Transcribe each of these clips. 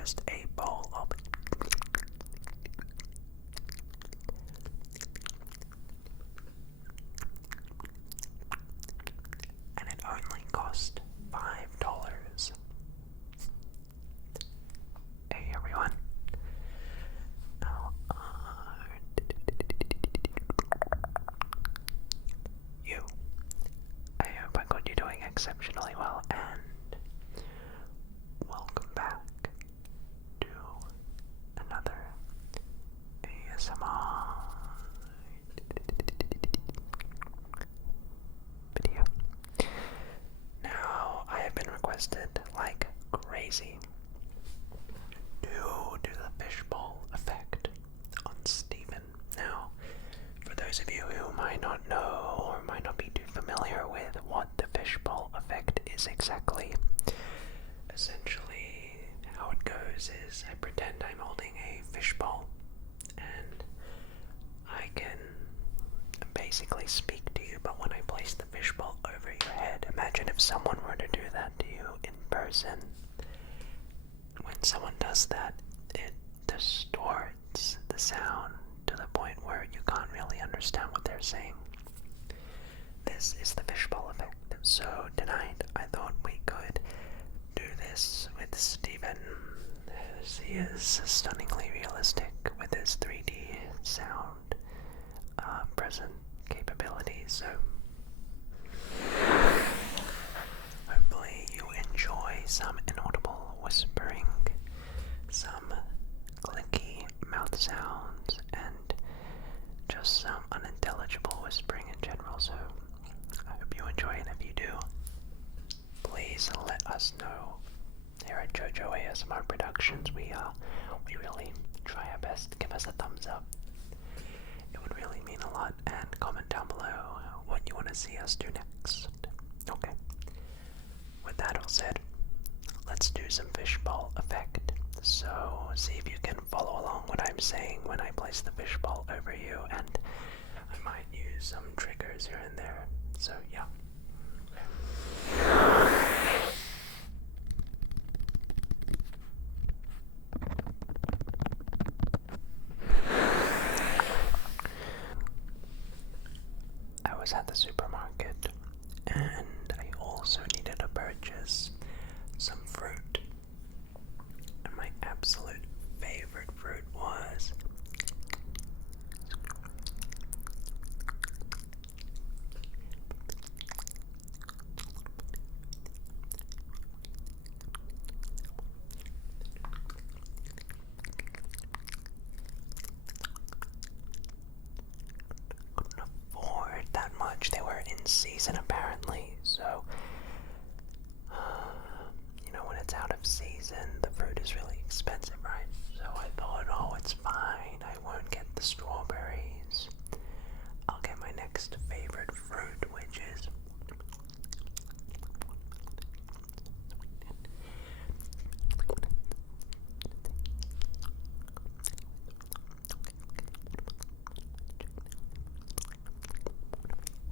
just a bowl of and it only cost $5. Hey everyone. Now, you. I hope I got you doing exceptionally well, and welcome back to another ASMR video. Now, I have been requested like crazy to do the fishbowl effect on Stephen. Now, for those of you who might not know or might not be too familiar with what the fishbowl effect is exactly, essentially how it goes is I pretend I'm holding a fishbowl and I can basically speak to you, but when I place the fishbowl over your head, imagine if someone were to do that to you in person. When someone does that, it distorts the sound to the point where you can't really understand what they're saying. This is the fishbowl effect. So tonight I thought we could do this with Stephen, as he is stunningly realistic with his 3D sound present capabilities. So hopefully you enjoy some inaudible whispering, some clicky mouth sounds, and just some unintelligible whispering in general. So I hope you enjoy it. If you do, please let us know. Here at JoJo ASMR Productions, we really try our best. Give us a thumbs up. It would really mean a lot, and comment down below what you want to see us do next. Okay. With that all said, let's do some fishbowl effect. So see if you can follow along what I'm saying when I place the fishbowl over you, and I might use some triggers here and there. So yeah. I was at the supermarket and I also needed to purchase some fruit. And my absolute favorite fruit was couldn't afford that much. They were in season apparently, so you know, when it's out of season, the fruit is really expensive, right? So I thought, oh, it's fine. I won't get the strawberries. I'll get my next favorite fruit, which is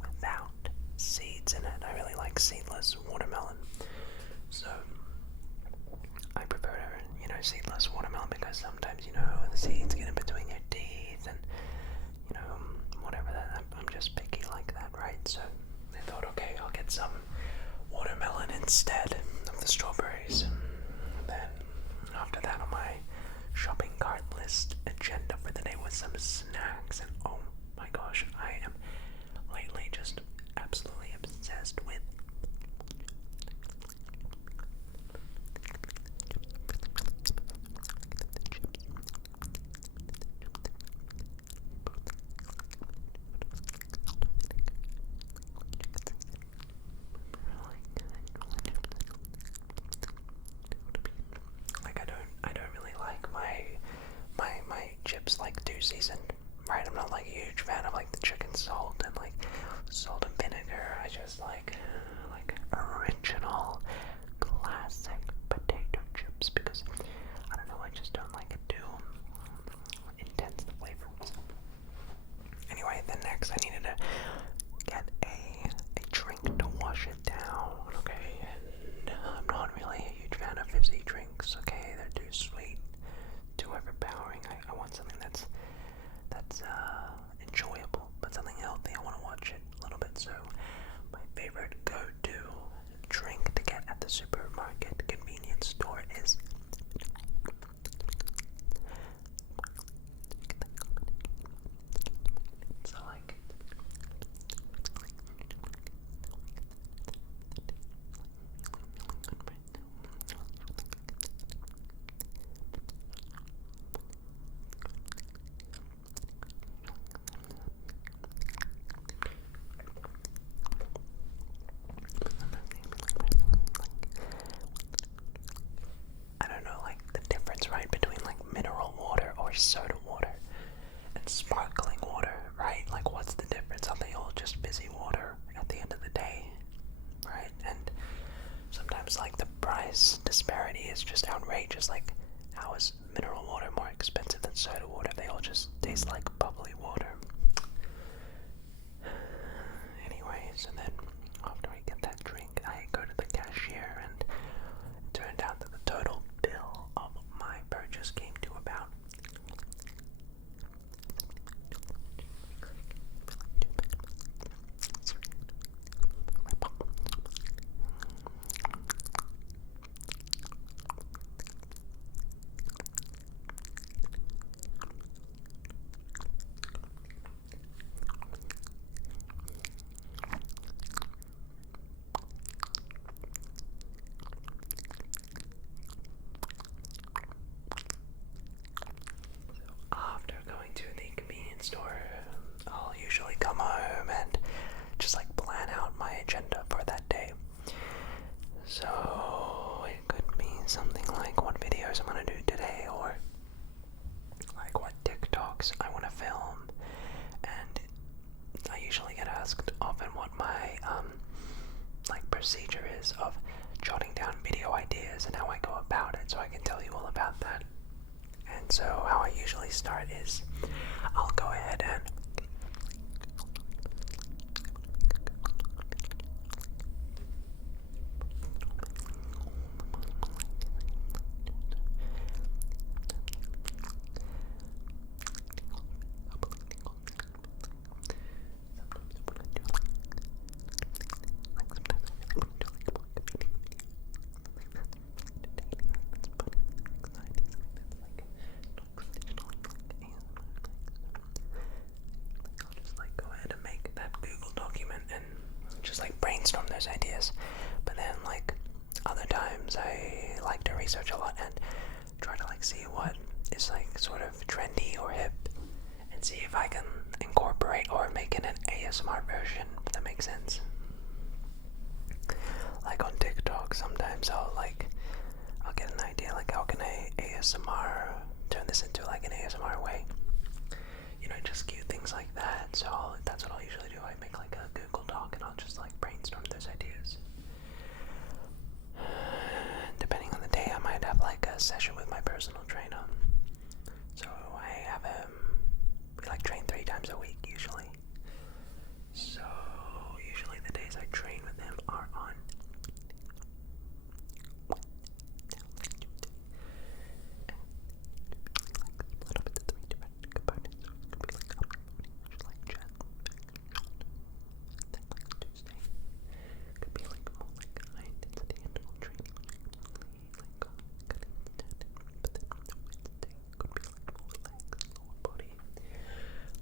without seeds in it. I really like seedless watermelon. So I prefer, seedless watermelon because sometimes, the seeds get in between your teeth and, whatever that, I'm just picky like that, right? So I thought, okay, I'll get some watermelon instead of the strawberries. Then after that on my shopping cart list agenda for the day was some snacks, and oh my gosh, I am lately just absolutely obsessed with I don't really like my chips like too seasoned, right? I'm not like a huge fan of like the chicken procedure is of jotting down video ideas and how I go about it, so I can tell you all about that. And so how I usually start is I'll go ahead and go ahead and make that Google document and just like brainstorm those ideas. But then like other times I like to research a lot and try to like see what is like sort of trendy or hip and see if I can incorporate or make it an ASMR version, if that makes sense. Like on TikTok sometimes I'll get an idea like how can I ASMR turn this into like an ASMR way. You know, just cute things like that. So that's what I'll usually do. I make like a Google Doc and I'll just like brainstorm those ideas. Depending on the day, I might have like a session with my personal trainer. So I have we like train 3 times a week usually. So usually the days I train with him are on split up into 3 different components. So it could be like upper body, which is like chest, then like Tuesday. It could be like more like high intensity interval training, which is mostly like cutting the tendon. But then on Wednesday it could be like more legs, lower body,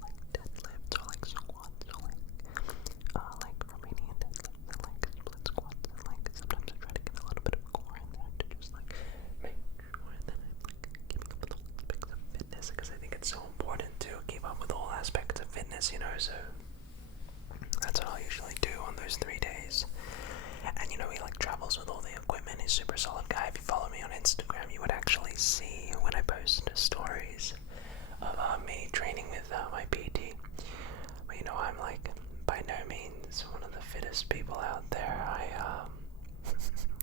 like deadlifts or like squats or like Romanian deadlifts and like split squats and like sometimes I try to get a little bit of core in there to just like make sure that I'm like keeping up with all aspects of fitness, because I think it's so important to keep up with all aspects of fitness, you know. So that's what I'll usually do on those 3 days. And you know, he like travels with all the equipment. He's a super solid guy. If you follow me on Instagram, you would actually see when I post stories of me training with my PT. But you know, I'm like by no means one of the fittest people out there.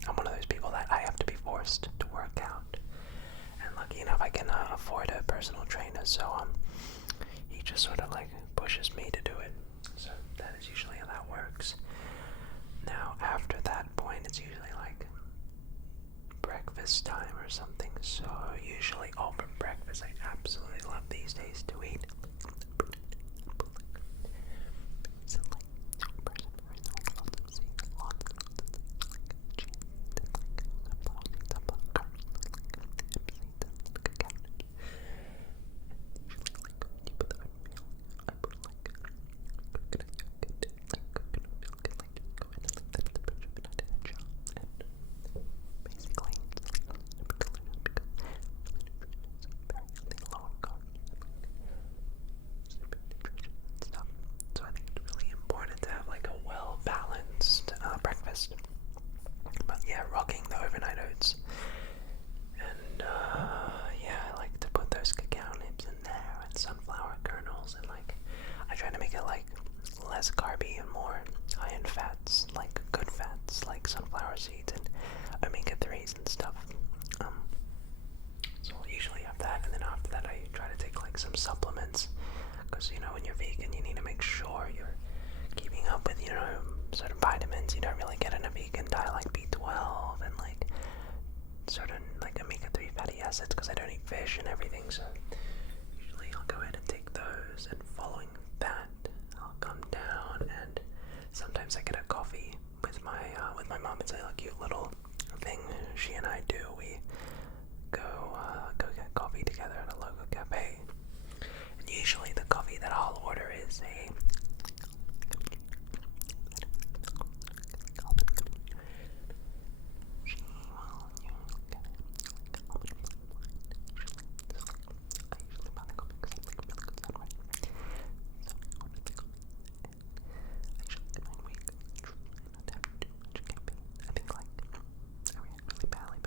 I'm one of those people that I have to be forced to work out. And lucky enough, I can afford a personal trainer, so he just sort of like pushes me to do it. So that is usually how that works. Now after that point, it's usually like breakfast time or something. So usually over breakfast, I absolutely love these days to eat. So like lots So I think it's really important to have like a well-balanced breakfast. But yeah, rocking the overnight oats. And yeah, I like to put those cacao nibs in there and sunflower kernels, and like I try to make it like less carby and more high in fats, like good fats, like sunflower seeds and omega-3s and stuff. So I'll usually have that, and then after that I try to take like some supplements, because you know when you're vegan you need to make sure you're keeping up with, you know, certain vitamins you don't really get in a vegan diet, like B12 and like certain like omega-3 fatty acids, because I don't eat fish and everything. So usually I'll go ahead and take those, and following that I'll come down, and sometimes I get a coffee with my mom. It's a cute little thing she and I do. We go get coffee together at a local cafe, and usually the coffee that I'll order is a I think like I react really badly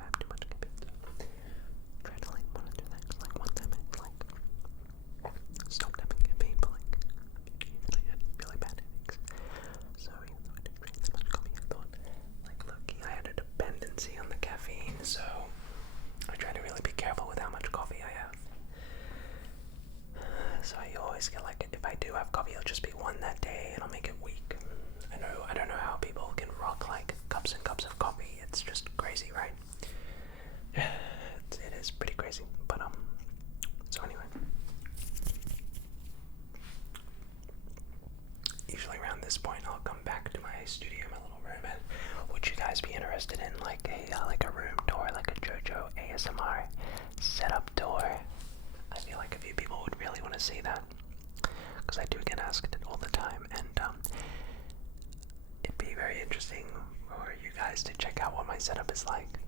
around this point, I'll come back to my studio, my little room. And would you guys be interested in like a room tour, like a JoJo ASMR setup tour? I feel like a few people would really want to see that, because I do get asked it all the time, and it'd be very interesting for you guys to check out what my setup is like.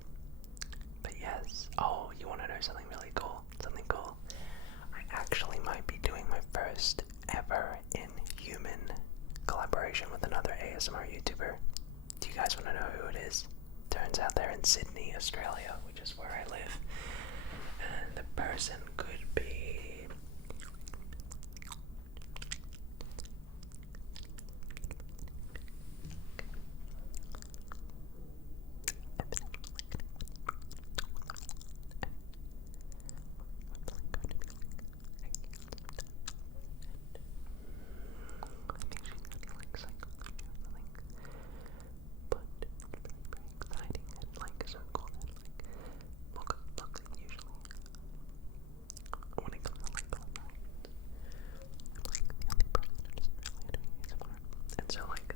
But yes, oh, you want to know something really cool? Something cool. I actually might be doing my first ever in-human collaboration with another ASMR YouTuber. Do you guys want to know who it is? Turns out they're in Sydney, Australia, which is where I live. And the person could be...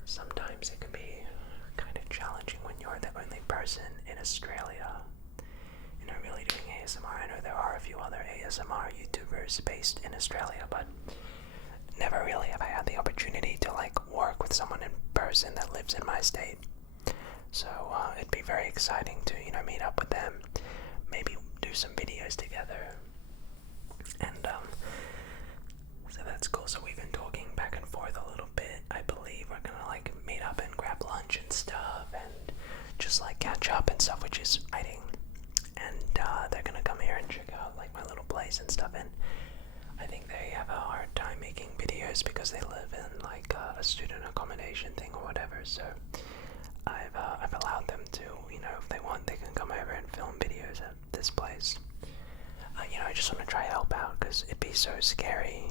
Sometimes it can be kind of challenging when you're the only person in Australia, really doing ASMR. I know there are a few other ASMR YouTubers based in Australia, but never really have I had the opportunity to work with someone in person that lives in my state. So it'd be very exciting to meet up with them, maybe do some videos together, and so that's cool. So we've been talking back and forth a little bit. I believe we're gonna meet up and grab lunch and stuff, and just catch up and stuff, which is exciting. And they're gonna come here and check out my little place and stuff. And I think they have a hard time making videos because they live in a student accommodation thing or whatever. So I've allowed them to, if they want, they can come over and film videos at this place. I just want to try to help out, because it'd be so scary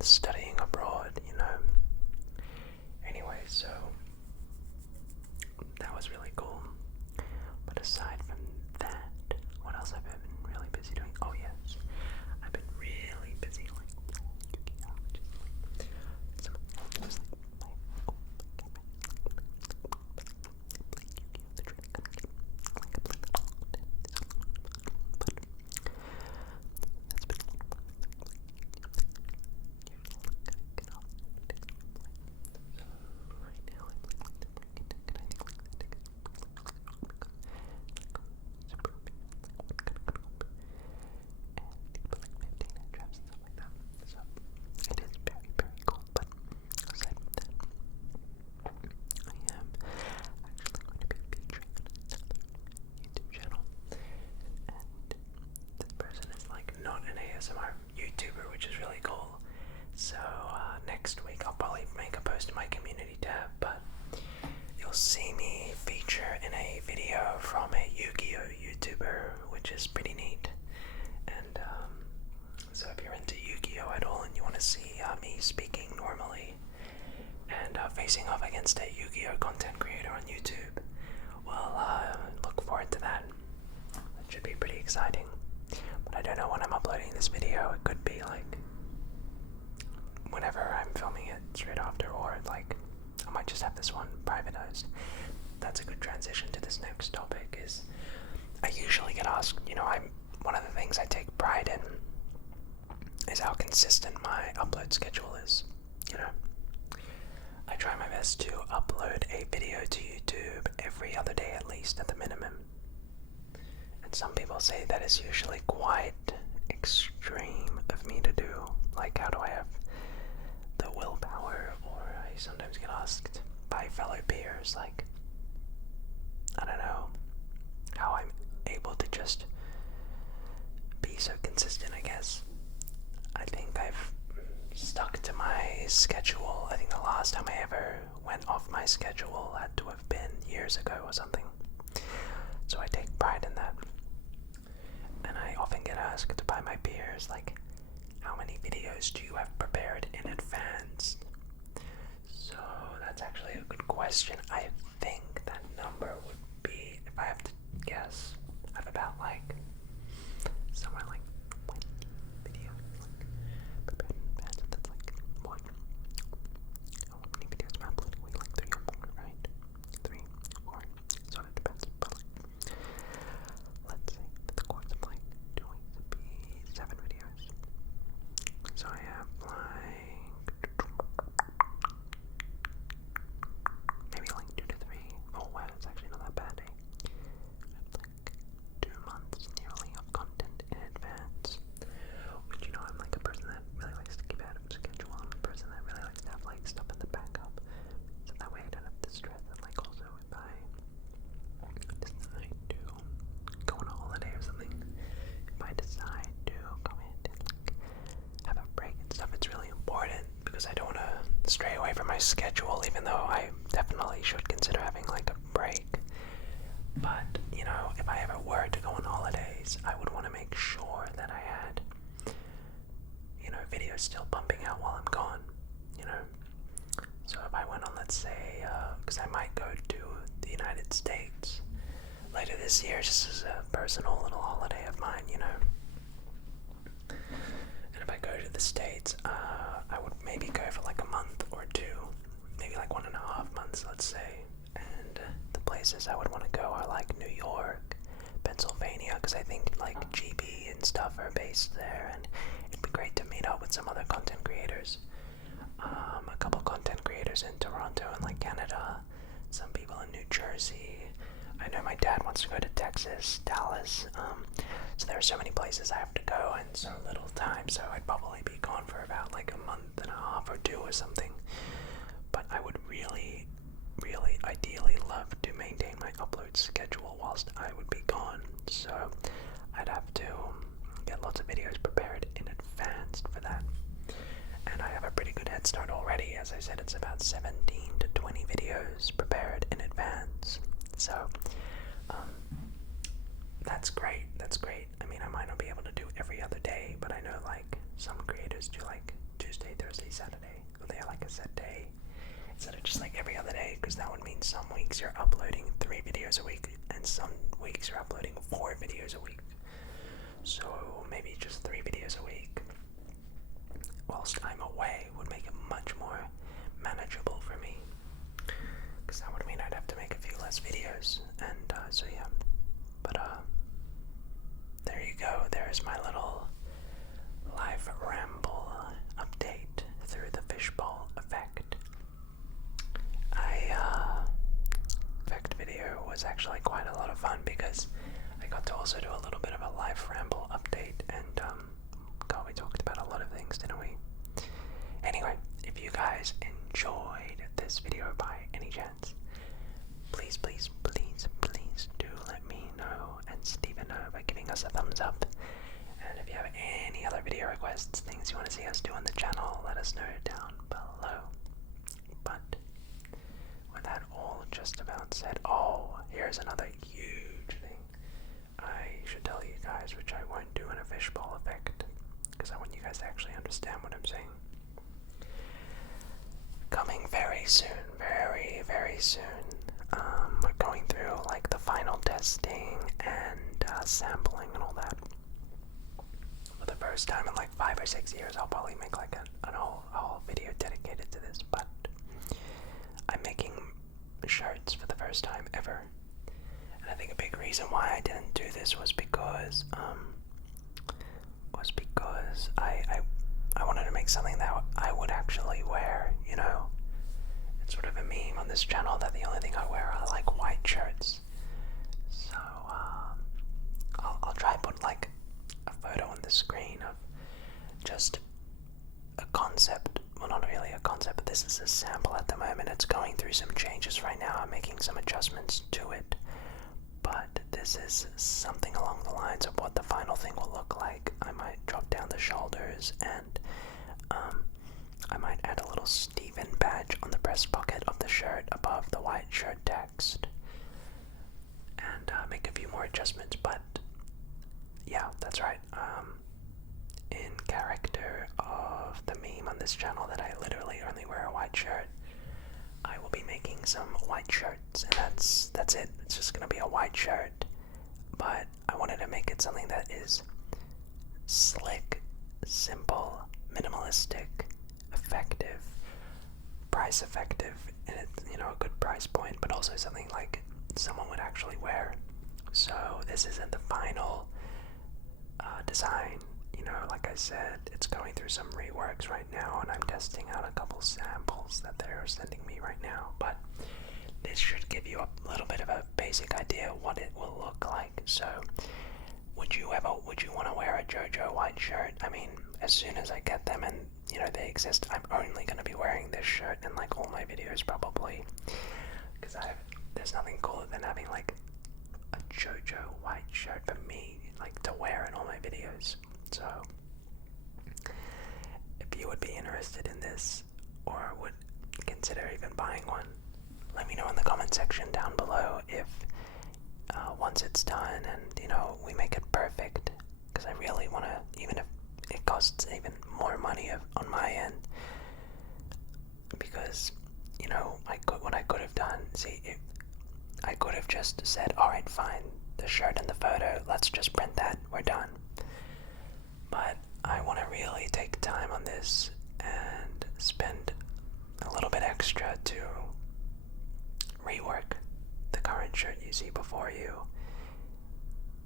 studying abroad, Anyway, so that was really cool. But aside from that, what else have I been really busy doing? Oh yes, I've been really busy ASMR YouTuber, which is really cool. So next week I'll probably make a post in my community tab, but you'll see me feature in a video from a Yu-Gi-Oh YouTuber, which is pretty neat. And so if you're into Yu-Gi-Oh at all and you want to see me speaking normally and facing off against a Yu-Gi-Oh content creator on YouTube, well, look forward to that. That should be pretty exciting. But I don't know when I'm uploading this video. It could be whenever I'm filming it straight after, or I might just have this one privatized. That's a good transition to this next topic. Is I usually get asked, one of the things I take pride in is how consistent my upload schedule is. I try my best to upload a video to YouTube every other day at least, at the minimum. Some people say that is usually quite extreme of me to do. How do I have the willpower? Or I sometimes get asked by fellow peers, I don't know, how I'm able to just be so consistent, I guess. I think I've stuck to my schedule. I think the last time I ever went off my schedule had to have been years ago or something. So I take pride in that. And I often get asked by my peers, how many videos do you have prepared in advance? So that's actually a good question. I think that number would be, if I have to guess, I have about somewhere 20 videos prepared in advance. That's what? How many videos am I uploading? schedule, even though I definitely should consider having like a break. But, you know, if I ever were to go on holidays, I would want to make sure that I had, you know, videos still pumping out while I'm gone, you know. So if I went on, let's say, because I might go to the United States later this year, just as a personal little holiday of mine, you know. And if I go to the States, I would maybe go for like a month or two, maybe like 1.5 months, let's say. And the places I would want to go are like New York, Pennsylvania, because I think like GB and stuff are based there, and it'd be great to meet up with some other content creators. A couple content creators in Toronto and like Canada, some people in New Jersey. I know my dad wants to go to Texas, Dallas, so there are so many places I have to go and so little time, so I'd probably be gone for about like a month and a half or two or something. But I would really, really ideally love to maintain my upload schedule whilst I would be gone, so I'd have to get lots of videos prepared in advance for that. And I have a pretty good head start already. As I said, it's about 17 to 20 videos prepared in advance. So, that's great. That's great. I mean, I might not be able to do every other day, but I know like some creators do like Tuesday, Thursday, Saturday. They have like a set day instead of just like every other day, because that would mean some weeks you're uploading 3 videos a week and some weeks you're uploading 4 videos a week. So maybe just 3 videos a week whilst I'm away would make it much more manageable for me, because that would mean I'd have to make a few less videos, and so yeah. But there you go. There's my little live ramble update through the Fishbowl Effect. Effect video was actually quite a lot of fun because I got to also do a little bit of a live ramble update, and God, we talked about a lot of things, didn't we? Anyway, if you guys enjoyed this video by any chance, please, please, please, please do let me know and Steven know by giving us a thumbs up. And if you have any other video requests, things you want to see us do on the channel, let us know down below. But with that all just about said, oh, here's another huge thing I should tell you guys, which I won't do in a Fishbowl Effect, because I want you guys to actually understand what I'm saying. Coming very soon, very, very soon. We're going through like the final testing and sampling and all that. For the first time in like 5 or 6 years, I'll probably make like a whole video dedicated to this, but I'm making shirts for the first time ever. And I think a big reason why I didn't do this was because I wanted to make something that I would actually wear, you know. It's sort of a meme on this channel that the only thing I wear are like white shirts. So I'll try and put like a photo on the screen of just a concept. Well, not really a concept, but this is a sample at the moment. It's going through some changes right now. I'm making some adjustments to it. But this is something along the lines of what the final thing will look like. I might drop down the shoulders, and I might add a little Steven badge on the breast pocket of the shirt above the white shirt text, and make a few more adjustments. But yeah, that's right. In character of the meme on this channel that I literally only wear a white shirt, I will be making some white shirts, and that's it. It's just gonna be a white shirt, but I wanted to make it something that is slick, simple, minimalistic, effective, price effective, and it's, you know, a good price point, but also something like someone would actually wear. So this isn't the final design. You know, like I said, it's going through some reworks right now, and I'm testing out a couple samples that they're sending me right now, but this should give you a little bit of a basic idea of what it will look like. So would you want to wear a JoJo white shirt? I mean, as soon as I get them and, you know, they exist, I'm only going to be wearing this shirt in like all my videos probably, because there's nothing cooler than having like a JoJo white shirt for me, like, to wear in all my videos. So if you would be interested in this, or would consider even buying one. Let me know in the comment section down below if once it's done and, you know, we make it perfect, because I really want to, even if it costs even more money on my end, because, you know, what I could have done, see, if I could have just said, alright, fine, the shirt and the photo, let's just print that, we're done. But I want to really take time on this and spend a little bit extra to rework the current shirt you see before you.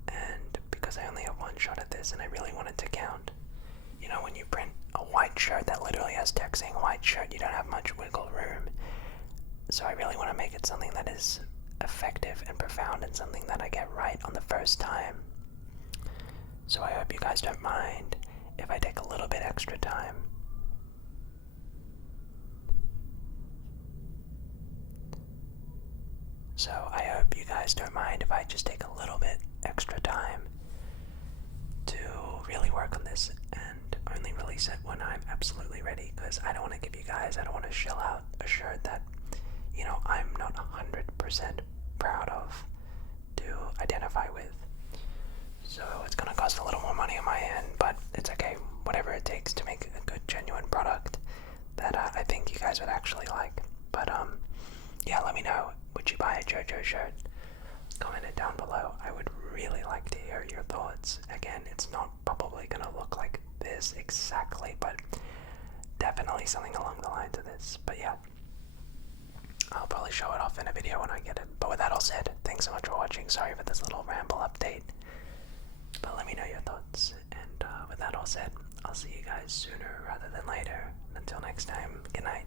And because I only have one shot at this and I really want it to count. You know, when you print a white shirt that literally has text saying white shirt, you don't have much wiggle room. So I really want to make it something that is effective and profound and something that I get right on the first time. So I hope you guys don't mind if I take a little bit extra time. So I hope you guys don't mind if I just take a little bit extra time to really work on this and only release it when I'm absolutely ready, because I don't want to give you guys, I don't want to shell out a shirt that, you know, I'm not 100% proud of to identify with. So it's going to cost a little more money on my end, but it's okay, whatever it takes to make a good, genuine product that I think you guys would actually like. But yeah, let me know, would you buy a JoJo shirt? Comment it down below. I would really like to hear your thoughts. Again, it's not probably going to look like this exactly, but definitely something along the lines of this. But yeah, I'll probably show it off in a video when I get it. But with that all said, thanks so much for watching. Sorry for this little ramble update, but let me know your thoughts. And with that all said, I'll see you guys sooner rather than later. Until next time, good night.